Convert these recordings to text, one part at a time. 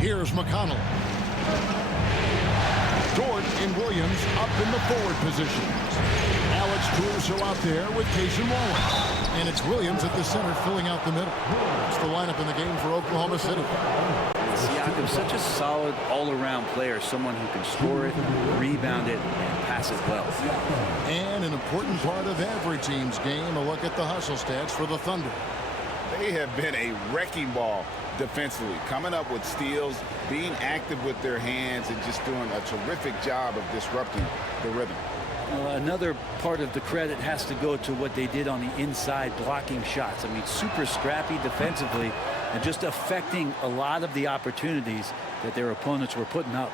Here's McConnell. Dort and Williams up in the forward position. Alex Caruso out there with Casey Wallace. And it's Williams at the center filling out the middle. It's the lineup in the game for Oklahoma City. Siakam's such a solid all-around player, someone who can score it, rebound it, and pass it well. And an important part of every team's game, a look at the hustle stats for the Thunder. They have been a wrecking ball defensively, coming up with steals, being active with their hands, and just doing a terrific job of disrupting the rhythm. Another part of the credit has to go to what they did on the inside, blocking shots. I mean, super scrappy defensively and just affecting a lot of the opportunities that their opponents were putting up.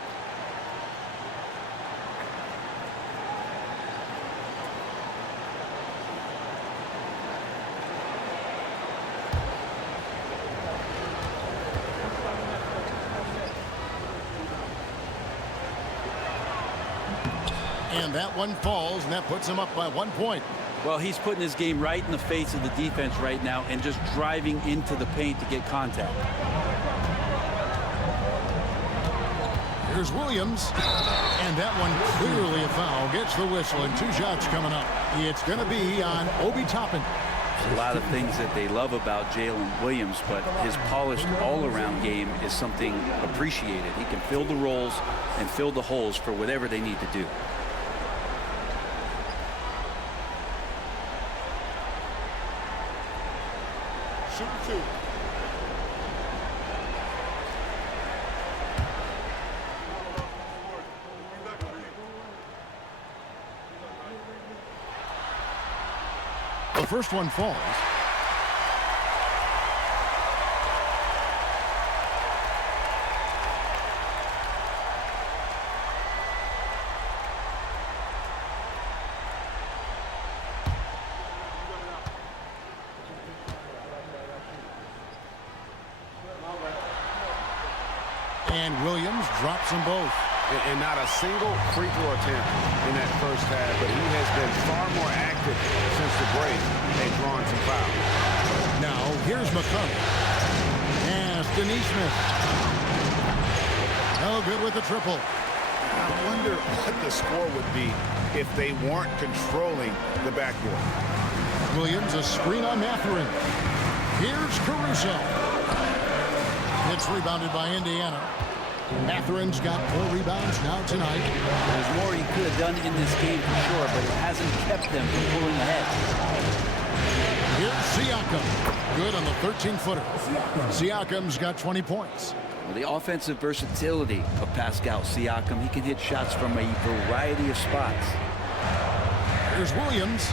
And that one falls, and that puts him up by 1 point. Well, he's putting his game right in the face of the defense right now and just driving into the paint to get contact. Here's Williams. And that one clearly a foul. Gets the whistle, and 2 shots coming up. It's going to be on Obi Toppin. There's a lot of things that they love about Jalen Williams, but his polished all-around game is something appreciated. He can fill the roles and fill the holes for whatever they need to do. The first one falls. And Williams drops them both. And not a single free throw attempt in that first half, but he has been far more active since the break and drawn some fouls. Now, here's McConnell. And Smith. No good with the triple. I wonder what the score would be if they weren't controlling the backboard. Williams, a screen on Mathurin. Here's Caruso. It's rebounded by Indiana. Mathurin's got 4 rebounds now tonight. There's more he could have done in this game for sure, but it hasn't kept them from pulling ahead. Here's Siakam. Good on the 13-footer. Siakam's got 20 points. Well, the offensive versatility of Pascal Siakam, he can hit shots from a variety of spots. Here's Williams.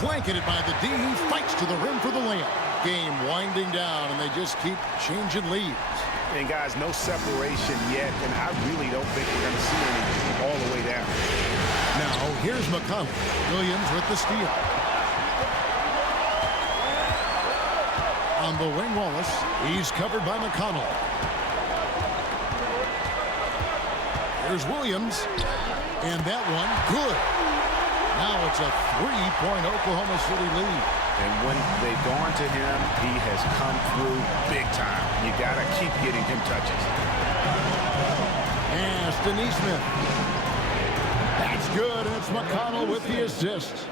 Blanketed by the D. He fights to the rim for the layup. Game winding down, and they just keep changing leads. And guys, no separation yet, and I really don't think we're going to see any all the way down. Now, here's McConnell. Williams with the steal. On the wing, Wallace. He's covered by McConnell. Here's Williams. And that one, good. Now it's a 3-point Oklahoma City lead. And when they've gone to him, he has come through big time. You got to keep getting him touches. And Smith. That's good, and it's McConnell with the assist.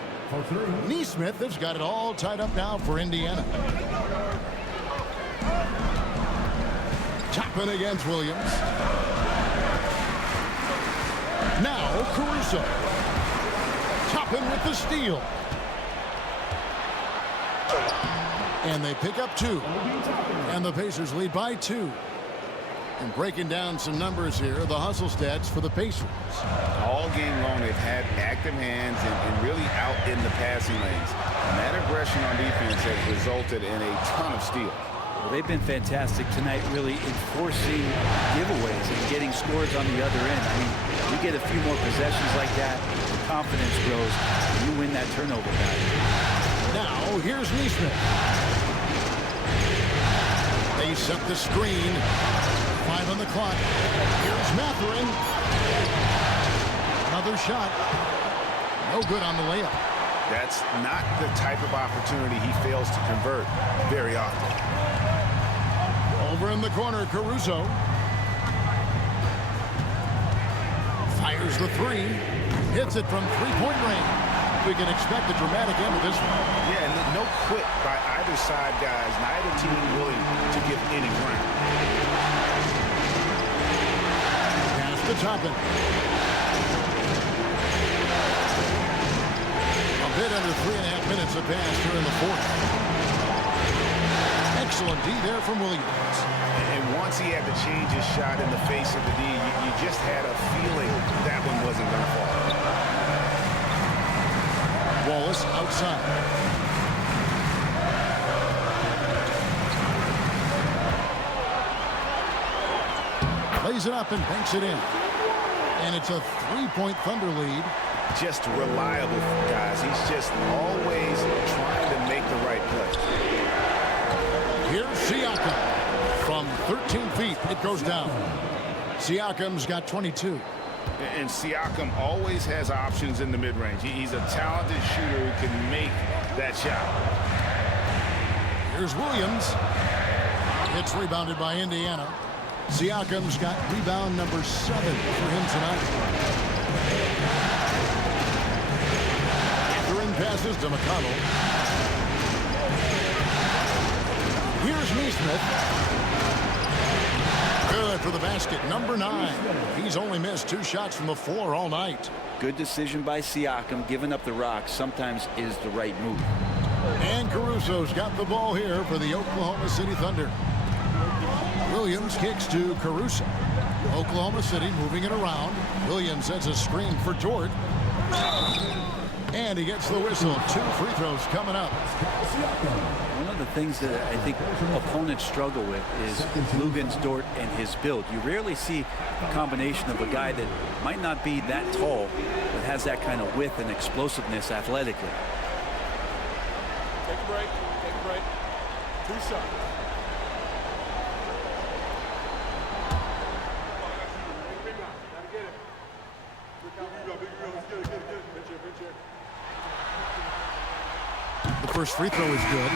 Nesmith has got it all tied up now for Indiana. Toppin against Williams. Now Caruso. Toppin with the steal. And they pick up 2. And the Pacers lead by 2. And breaking down some numbers here, the hustle stats for the Pacers. All game long, they've had active hands and really out in the passing lanes. And that aggression on defense has resulted in a ton of steals. Well, they've been fantastic tonight, really enforcing giveaways and getting scores on the other end. I mean, you get a few more possessions like that, the confidence grows, and you win that turnover battle. Now, here's Nesmith. They set the screen. 5 on the clock. Here's Mathurin. Another shot. No good on the layup. That's not the type of opportunity he fails to convert very often. Over in the corner, Caruso. Fires the three. Hits it from three-point range. We can expect a dramatic end to this one. Yeah, and no quit by either side, guys. Neither team willing to give any ground. Pass to Toppin. A bit under 3.5 minutes have passed here in the fourth. Excellent D there from Williams. And once he had to change his shot in the face of the D, you just had a feeling that one wasn't going to fall. Wallace outside. Lays it up and banks it in. And it's a three-point Thunder lead. Just reliable, guys. He's just always trying to make the right play. Here's Siakam. From 13 feet, it goes down. Siakam's got 22. And Siakam always has options in the mid-range. He's a talented shooter who can make that shot. Here's Williams. It's rebounded by Indiana. Siakam's got rebound number 7 for him tonight. Throwing passes to McConnell. Here's Neesmith. Good for the basket, number 9. He's only missed 2 shots from the floor all night. Good decision by Siakam. Giving up the rock sometimes is the right move. And Caruso's got the ball here for the Oklahoma City Thunder. Williams kicks to Caruso. Oklahoma City moving it around. Williams sets a screen for Dort. And he gets the whistle. 2 free throws coming up. One of the things that I think opponents struggle with is Luguentz Dort and his build. You rarely see a combination of a guy that might not be that tall, but has that kind of width and explosiveness athletically. Take a break. Take a break. 2 shots. The first free throw is good.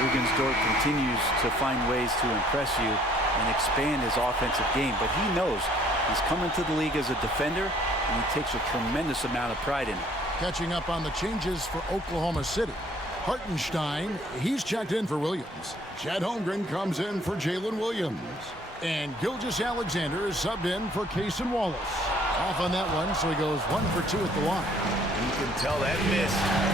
Luguentz Dort continues to find ways to impress you and expand his offensive game, but he knows he's coming to the league as a defender, and he takes a tremendous amount of pride in it. Catching up on the changes for Oklahoma City. Hartenstein, he's checked in for Williams. Chet Holmgren comes in for Jalen Williams. And Gilgeous-Alexander is subbed in for Cason Wallace. Off on that one, so he goes 1 for 2 at the line. You can tell that miss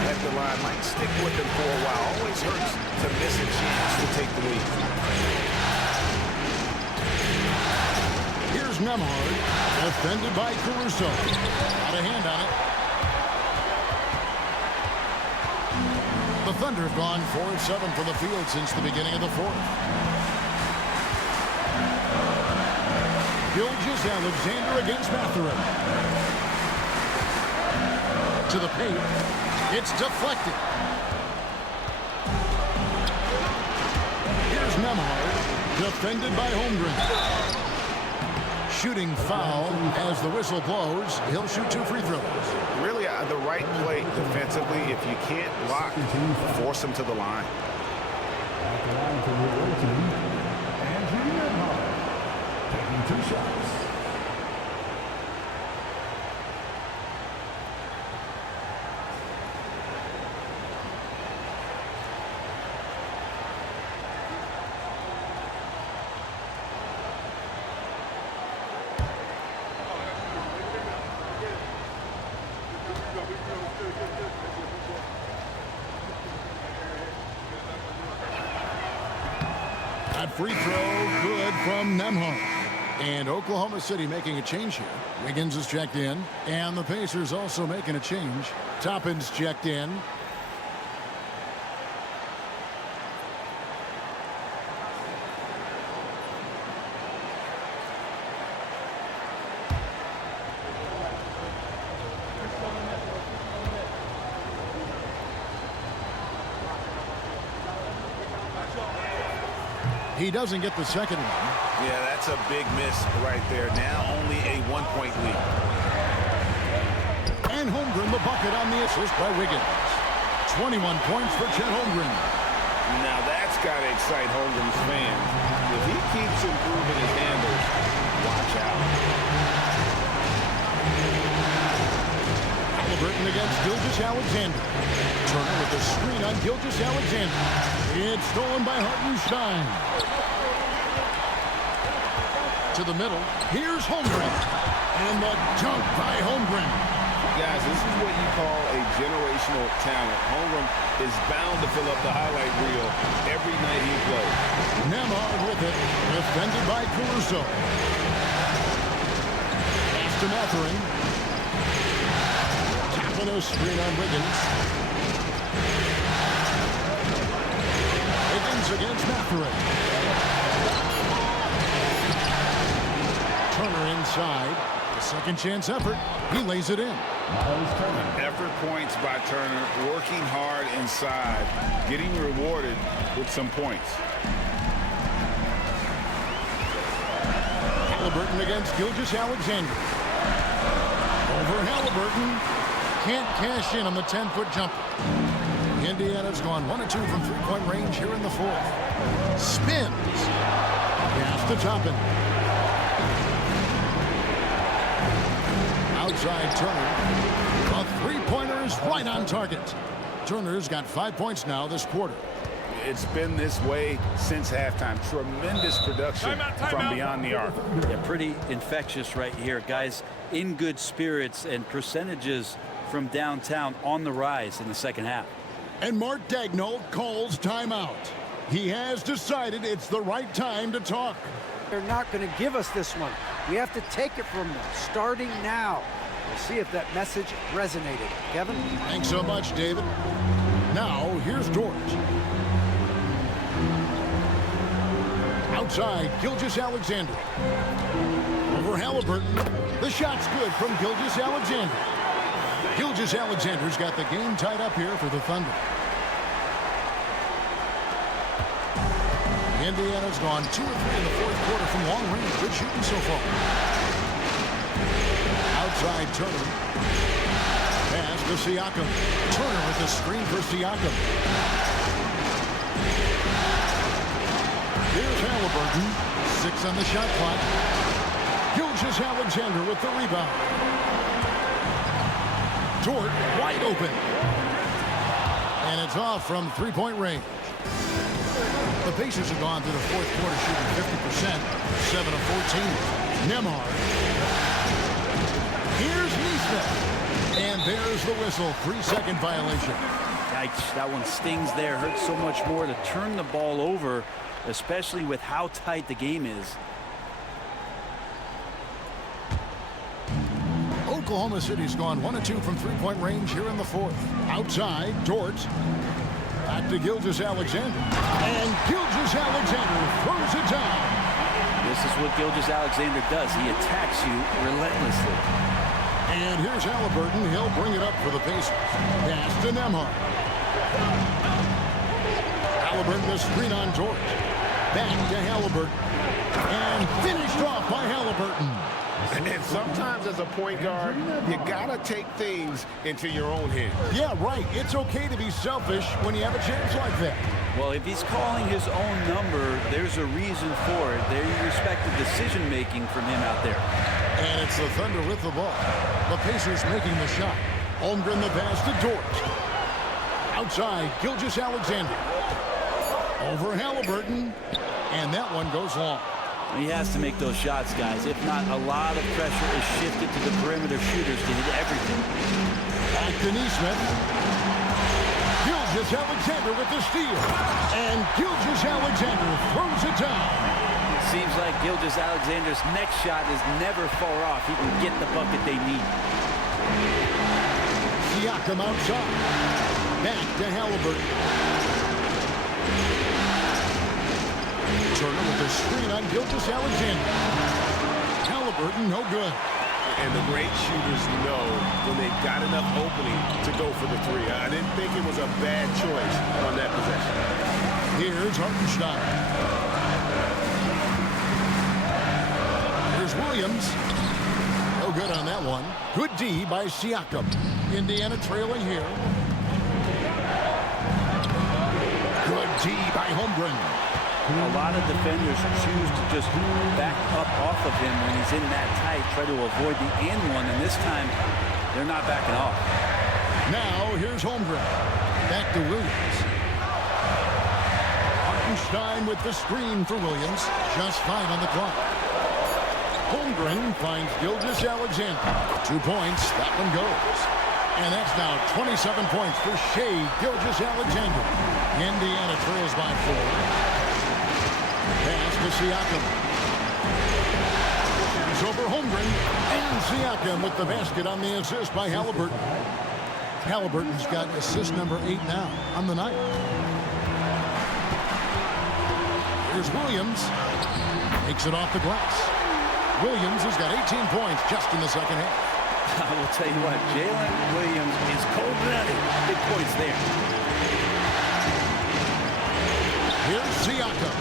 at the line might stick with him for a while. Always hurts to miss a chance to take the lead. Here's Nembhard, defended by Caruso. Got a hand on it. The Thunder have gone 4 of 7 from the field since the beginning of the fourth. Gilgeous-Alexander against Mathurin. To the paint. It's deflected. Here's Nembhard, defended by Holmgren. Shooting foul as the whistle blows. He'll shoot 2 free throws. Really the right play defensively. If you can't block, force him to the line. At the line for the away team, Andrew Nembhard, taking 2 shots. That free throw good from Nembhard. And Oklahoma City making a change here. Wiggins is checked in. And the Pacers also making a change. Toppin's checked in. He doesn't get the second one. Yeah, that's a big miss right there. Now only a 1-point lead. And Holmgren the bucket on the assist by Wiggins. 21 points for Chet Holmgren. Now that's got to excite Holmgren's fans. If he keeps improving his handles, watch out. Halliburton against Gilgeous-Alexander. Turner with the screen on Gilgeous-Alexander. It's stolen by Hartenstein. To the middle. Here's Holmgren. And the dunk by Holmgren. Guys, this is what you call a generational talent. Holmgren is bound to fill up the highlight reel every night he plays. Nemhard with it. Defended by Caruso. Pass to Mathurin. Tapping a screen on Wiggins. Wiggins against Mathurin. Turner inside. A second chance effort. He lays it in. Effort points by Turner, working hard inside, getting rewarded with some points. Halliburton against Gilgeous-Alexander. Over Halliburton. Can't cash in on the 10-foot jumper. Indiana's gone 1 of 2 from three-point range here in the fourth. Spins. Pass to Toppin. Outside Turner. A three-pointer is right on target. Turner's got 5 points now this quarter. It's been this way since halftime. Tremendous production from beyond the arc. Yeah, pretty infectious right here. Guys in good spirits and percentages from downtown on the rise in the second half. And Mark Daigneault calls timeout. He has decided it's the right time to talk. They're not going to give us this one. We have to take it from them, starting now. We'll see if that message resonated. Kevin? Thanks so much, David. Now, here's Dort. Outside, Gilgeous-Alexander. Over Halliburton. The shot's good from Gilgeous-Alexander. Gilgeous-Alexander's got the game tied up here for the Thunder. Indiana's gone 2 of 3 in the fourth quarter from long range. Good shooting so far. Outside Turner. Pass to Siakam. Turner with the screen for Siakam. Here's Halliburton. 6 on the shot clock. Gilgeous-Alexander with the rebound. Dort wide open. And it's off from three-point range. The Pacers have gone through the fourth quarter shooting 50%, 7 of 14. Nemhard. Here's Nesmith. And there's the whistle. 3-second violation. Yikes, that one stings there. Hurts so much more to turn the ball over, especially with how tight the game is. Oklahoma City's gone 1 of 2 from three-point range here in the fourth. Outside, Dort. Back to Gilgeous-Alexander. And Gilgeous-Alexander throws it down. This is what Gilgeous-Alexander does. He attacks you relentlessly. And here's Halliburton. He'll bring it up for the Pacers. Pass to Nemhard. Halliburton, the screen on Dort. Back to Halliburton. And finished off by Halliburton. And sometimes as a point guard, you gotta take things into your own hands. Yeah, right. It's okay to be selfish when you have a chance like that. Well, if he's calling his own number, there's a reason for it. They respect the decision-making from him out there. And it's the Thunder with the ball. The Pacers making the shot. Holmgren the pass to Dort. Outside, Gilgeous-Alexander. Over Halliburton. And that one goes long. He has to make those shots, guys. If not, a lot of pressure is shifted to the perimeter shooters to hit everything. Back to Nesmith. Gilgeous-Alexander with the steal. And Gilgeous-Alexander throws it down. Seems like Gilgeous-Alexander's next shot is never far off. He can get the bucket they need. Siakam outside. Back to Halliburton. Turner with the screen on Gilgeous-Alexander. Halliburton, no good. And the great shooters know when they've got enough opening to go for the three. I didn't think it was a bad choice on that possession. Here's Hartenstein. Here's Williams. No good on that one. Good D by Siakam. Indiana trailing here. Good D by Holmgren. a lot of defenders choose to just back up off of him when he's in that tight, try to avoid the and one, and this time they're not backing off. Now here's Holmgren. Back to Williams. Hartenstein with the screen for Williams. Just 5 on the clock. Holmgren finds Gilgeous-Alexander. 2 points. That one goes. And that's now 27 points for Shai Gilgeous-Alexander. Indiana trails by 4. Pass to Siakam. It's over Holmgren. And Siakam with the basket on the assist by Halliburton. Halliburton's got assist number 8 now on the night. Here's Williams. Takes it off the glass. Williams has got 18 points just in the second half. I will tell you what, Jalen Williams is cold-blooded. Big points there. Here's Siakam.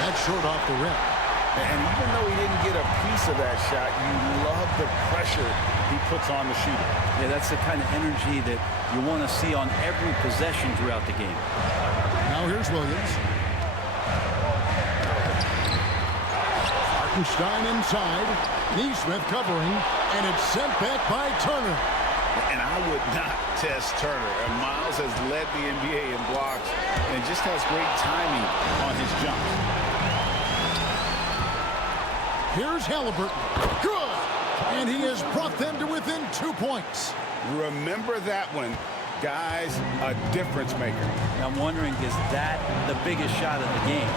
That's short off the rim. And even though he didn't get a piece of that shot, you love the pressure he puts on the shooter. Yeah, that's the kind of energy that you want to see on every possession throughout the game. Now here's Williams. Hartenstein inside. Neesmith covering. And it's sent back by Turner. And I would not test Turner. And Miles has led the NBA in blocks and just has great timing on his jump. Here's Halliburton. Good! And he has brought them to within 2 points. Remember that one. Guys, a difference maker. I'm wondering, is that the biggest shot of the game?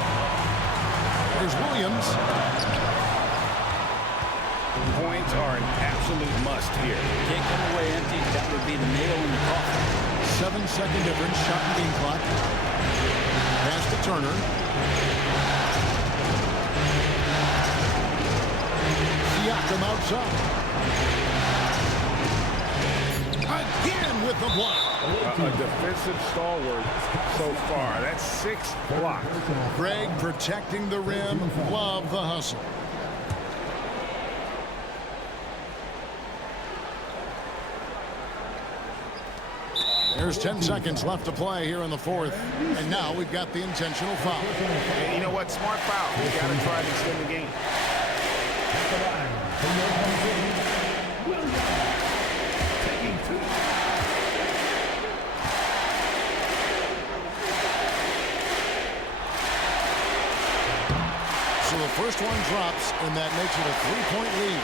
Here's Williams. Points are an absolute must here. Can't come away empty. That would be the nail in the coffin. 7-second difference. Shot and game clock. Pass to Turner. Siakam outside. Again with the block. A defensive stalwart so far. That's 6 blocks. Greg protecting the rim. Love the hustle. There's 10 seconds left to play here in the fourth. And now we've got the intentional foul. And you know what? Smart foul. You got to try to extend the game. So the first one drops, and that makes it a 3-point lead.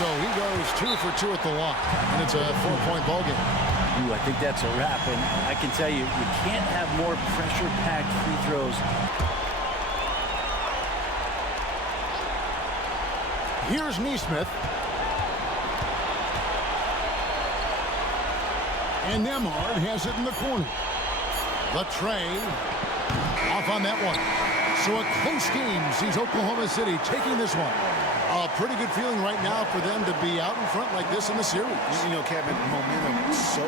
So he goes 2 for 2 at the line, and it's a 4-point ball game. Ooh, I think that's a wrap, and I can tell you, you can't have more pressure-packed free throws. Here's Neesmith. And Nemhard has it in the corner. The tray off on that one. So a close game sees Oklahoma City taking this one. A pretty good feeling right now for them to be out in front like this in the series. You know, Kevin, momentum so